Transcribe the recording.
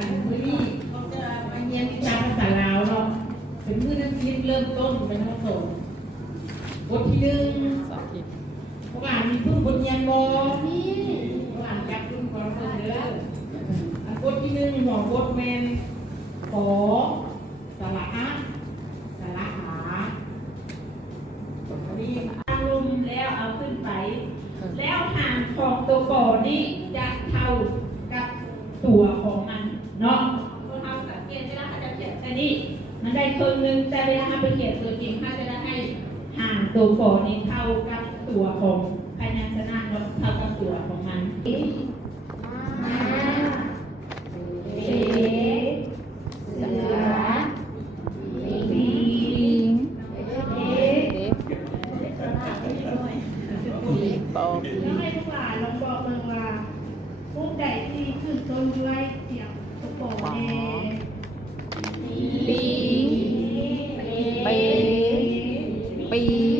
กันมื้อนี้เขาจะมาเรียนวิชาภาษาลาวเนาะเป็นมื้อน้ำทิพย์เริ่มต้นเป็นทั้งสองบทที่หนึ่งพวกอ่านมีเพิ่งบทเรียนบ่นี่พวกอ่านจับรุ่นก่อนเพิ่นเด้อบทที่หนึ่งหัวบทแมนขอสระอะสระหาอันนี้อารมณ์แล้วเอาขึ้นไปแล้วห่างของตัวก่อนี่จะเท่ากับตัวของมันเนาะเราทำสังเกตเวลาเขาจะเขียนแค่นี้มันได้ครึ่งนึงแต่เวลาเขาไปเขียนตัวจริงเขาจะได้ให้ห่างตัวก่อนี่เท่ากับตัวของพยัญชนะเนาะเท่ากับตัวของมันเสือลิงแล้วให้ลูกหลานลองบอกเมืองว่าพวกใดที่ขึ้นต้นด้วยเสียงตุกโปเอปี